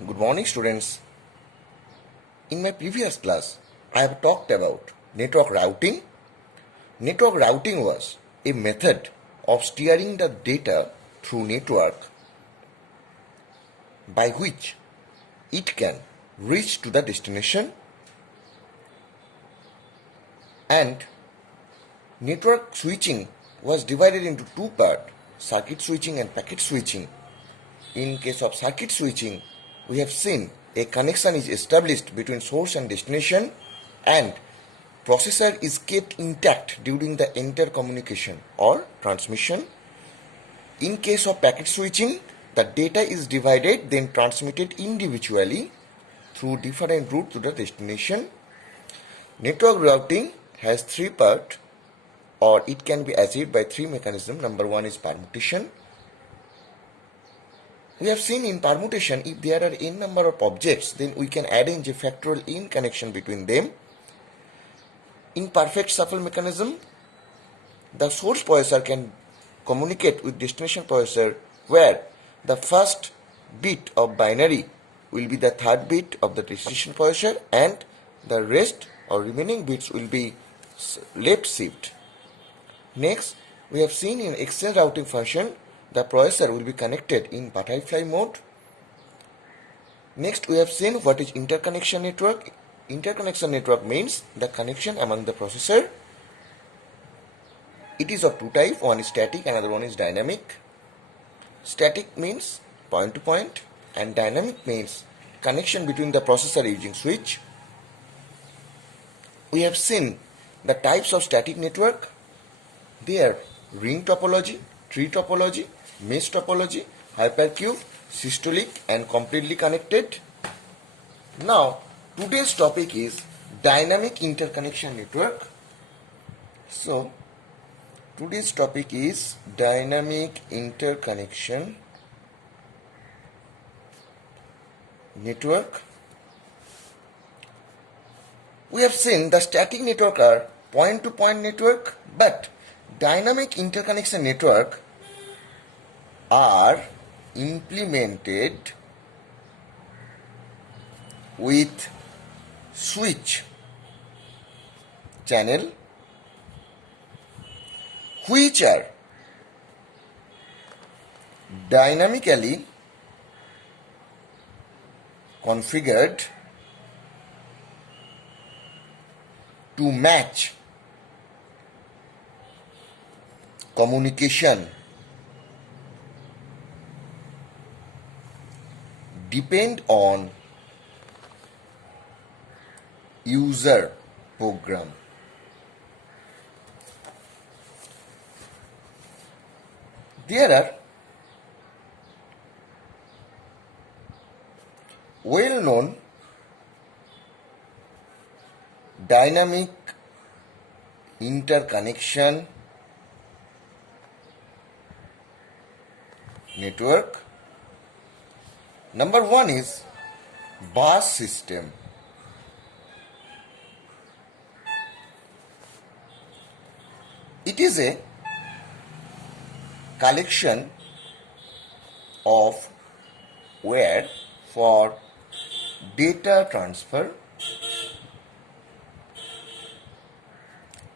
Good morning, students. In my previous class, I have talked about network routing. Network routing was a method of steering the data through network by which it can reach to the destination, and network switching was divided into two parts: circuit switching and packet switching. In case of circuit switching, we have seen a connection is established between source and destination, and processor is kept intact during the intercommunication or transmission. In case of packet switching, the data is divided then transmitted individually through different routes to the destination. Network routing has three parts, or it can be achieved by three mechanisms. Number one is permutation. We have seen in permutation, if there are n number of objects, then we can arrange a factorial n connection between them. In perfect shuffle mechanism, the source processor can communicate with destination processor, where the first bit of binary will be the third bit of the destination processor, and the rest or remaining bits will be left shift. Next, we have seen in exchange routing function, the processor will be connected in butterfly mode. Next, we have seen what is interconnection network. Interconnection network means the connection among the processor. It is of two types. One is static, another one is dynamic. Static means point to point, and dynamic means connection between the processor using switch. We have seen the types of static network. They are ring topology, tree topology, mesh topology, hypercube, systolic, and completely connected. Now, today's topic is dynamic interconnection network. So, today's topic is dynamic interconnection network. We have seen the static network are point-to-point network, but dynamic interconnection network are implemented with switch channel, which are dynamically configured to match communication depend on user program. There are well-known dynamic interconnection network. Number one is bus system. It is a collection of wire for data transfer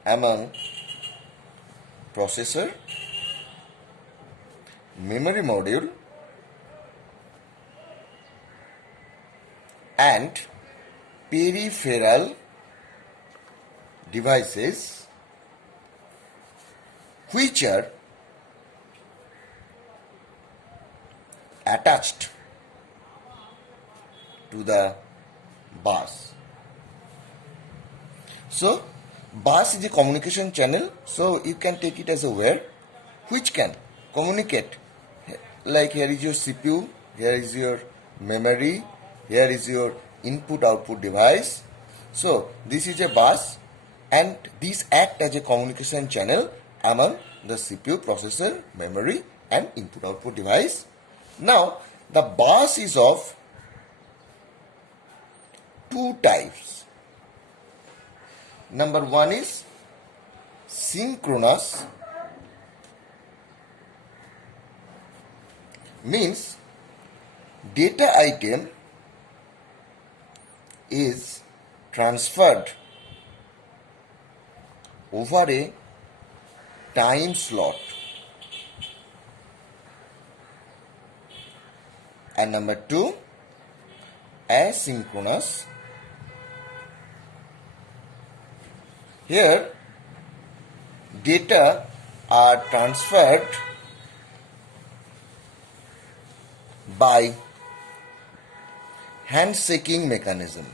among processor, memory module, and peripheral devices, which are attached to the bus. So, bus is a communication channel, so you can take it as a wire which can communicate. Like, here is your CPU, here is your memory, here is your input-output device. So, this is a bus, and these act as a communication channel among the CPU, processor, memory, and input-output device. Now, the bus is of two types. Number one is synchronous, means data item is transferred over a time slot. And number 2, asynchronous. Here, data are transferred by handshaking mechanism.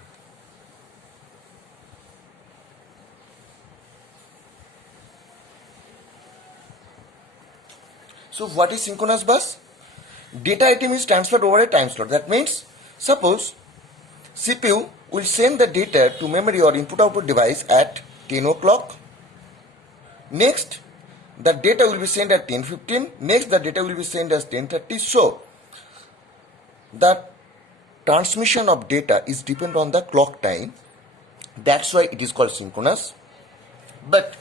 So what is synchronous bus? Data item is transferred over a time slot. That means, suppose CPU will send the data to memory or input-output device at 10 o'clock. Next, the data will be sent at 10:15. Next, the data will be sent as 10:30. So, the transmission of data is dependent on the clock time. That's why it is called synchronous. But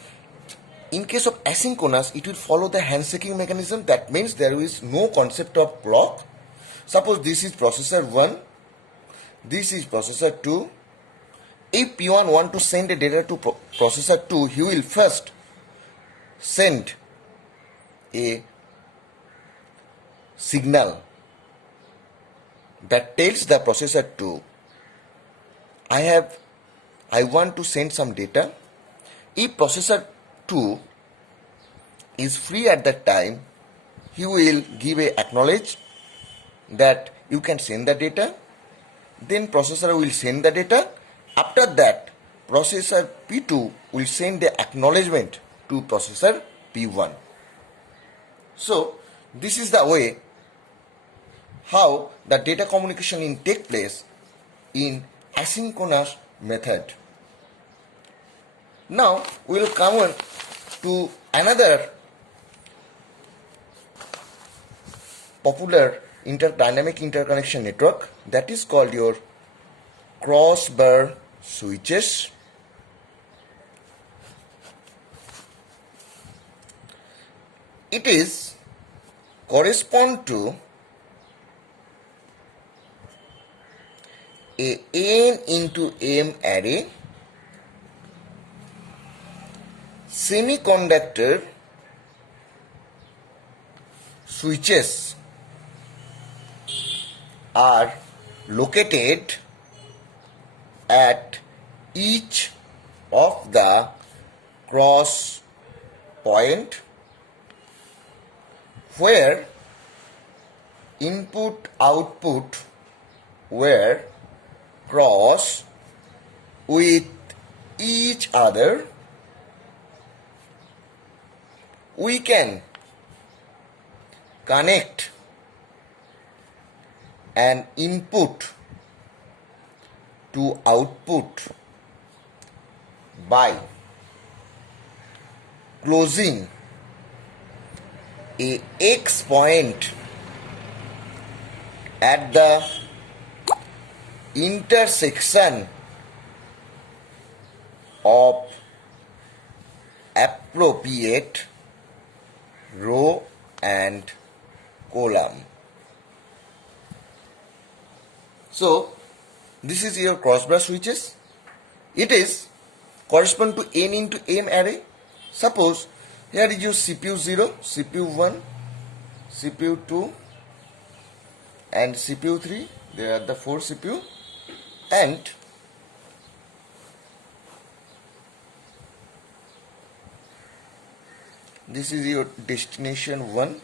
in case of asynchronous, it will follow the handshaking mechanism. That means there is no concept of clock. Suppose this is processor 1, this is processor 2. If P1 want to send a data to processor 2, he will first send a signal that tells the processor 2, I want to send some data. If processor 2 is free at that time, he will give a acknowledge that you can send the data. Then processor will send the data. After that, processor P2 will send the acknowledgement to processor P1. So this is the way how the data communication will take place in asynchronous method. Now we will come on to another popular dynamic interconnection network, that is called your crossbar switches. It is correspond to a n into m array semiconductor switches are located at each of the cross point where input output were cross with each other. We can connect an input to output by closing a X point at the intersection of appropriate row and column. So this is your crossbar switches. It is correspond to n into m array. Suppose here is your CPU 0, CPU 1, CPU 2 and CPU 3. There are the 4 CPU, and this is your destination 1,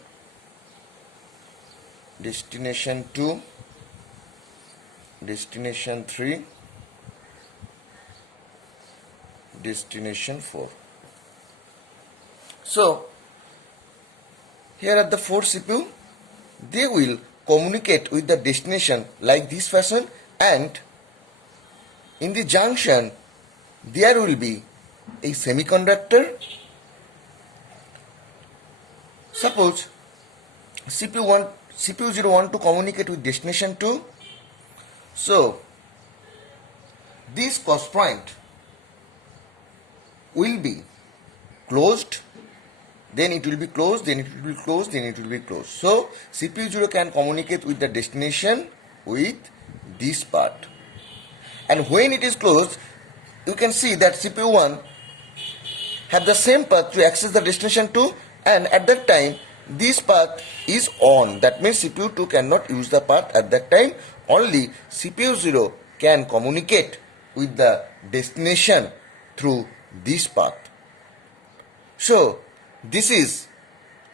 destination 2, destination 3, destination 4. So here are the 4 CPU. They will communicate with the destination like this fashion, and in the junction there will be a semiconductor. Suppose CPU 0 want to communicate with destination 2. So this cross point will be closed, then it will be closed, then it will be closed, then it will be closed. So CPU 0 can communicate with the destination with this part. and when it is closed, you can see that CPU 1 have the same path to access the destination 2, and at that time this path is on. That means CPU 2 cannot use the path at that time. Only CPU 0 can communicate with the destination through this path. So this is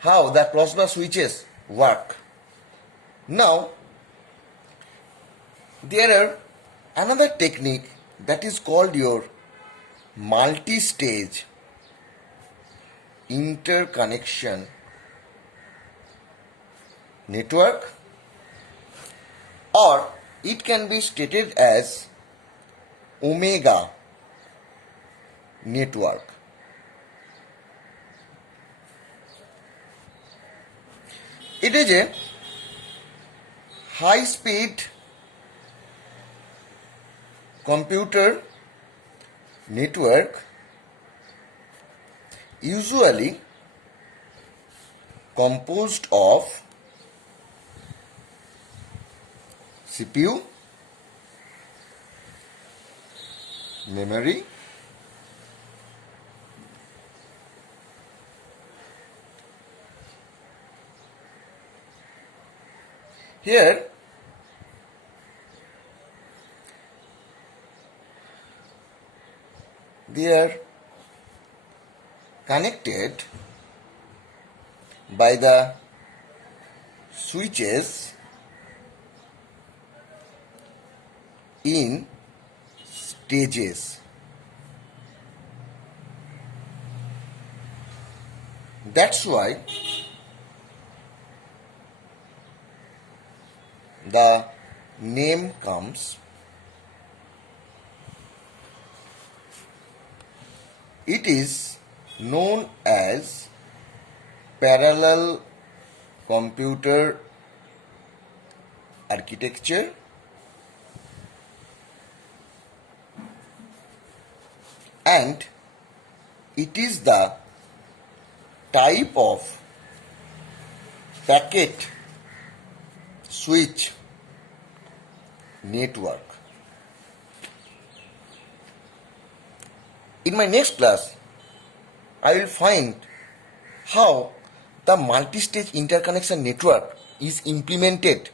how the crossbar switches work. Now there are another technique that is called your multi-stage interconnection network, or it can be stated as omega network. It is a high speed computer network, usually composed of CPU, memory, here they are connected by the switches in stages. That's why the name comes. It is known as parallel computer architecture, and it is the type of packet switch network. In my next class, I will find how the multi-stage interconnection network is implemented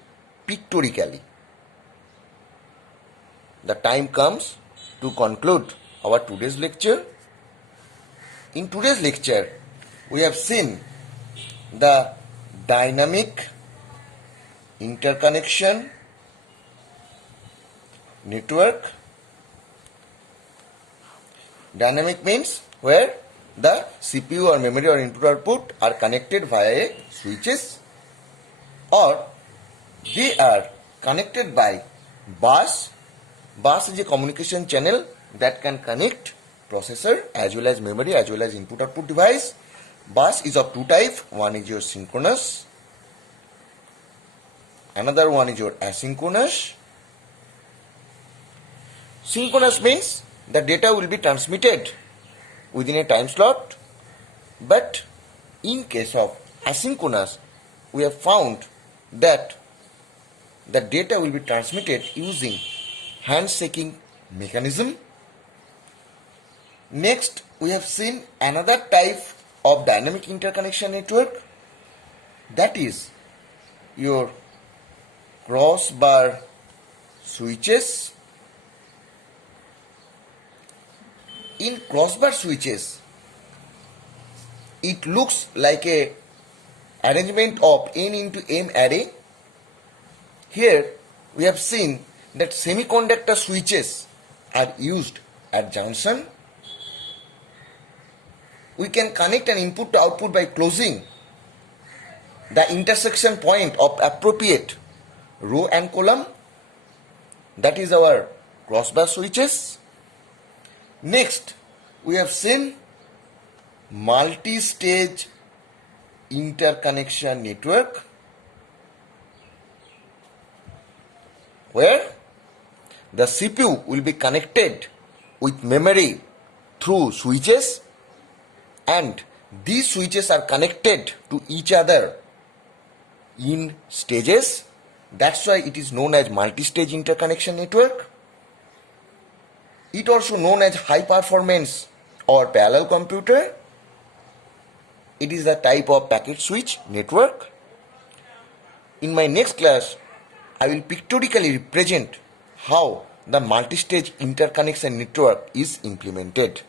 pictorially. The time comes to conclude our today's lecture. In today's lecture, we have seen the dynamic interconnection network. Dynamic means where the CPU or memory or input output are connected via switches, or they are connected by bus. Bus is a communication channel that can connect processor as well as memory as well as input output device. Bus is of two types. One is your synchronous, another one is your asynchronous. Synchronous means the data will be transmitted within a time slot, but in case of asynchronous, we have found that the data will be transmitted using handshaking mechanism. Next, we have seen another type of dynamic interconnection network, that is your crossbar switches. In crossbar switches, it looks like a arrangement of n into m array. Here we have seen that semiconductor switches are used at junction. We can connect an input to output by closing the intersection point of appropriate row and column. That is our crossbar switches. Next, we have seen multi-stage interconnection network, where the CPU will be connected with memory through switches, and these switches are connected to each other in stages. That's why it is known as multi-stage interconnection network. it also known as high performance or parallel computer. It is the type of packet switch network. In my next class, I will pictorially represent how the multistage interconnection network is implemented.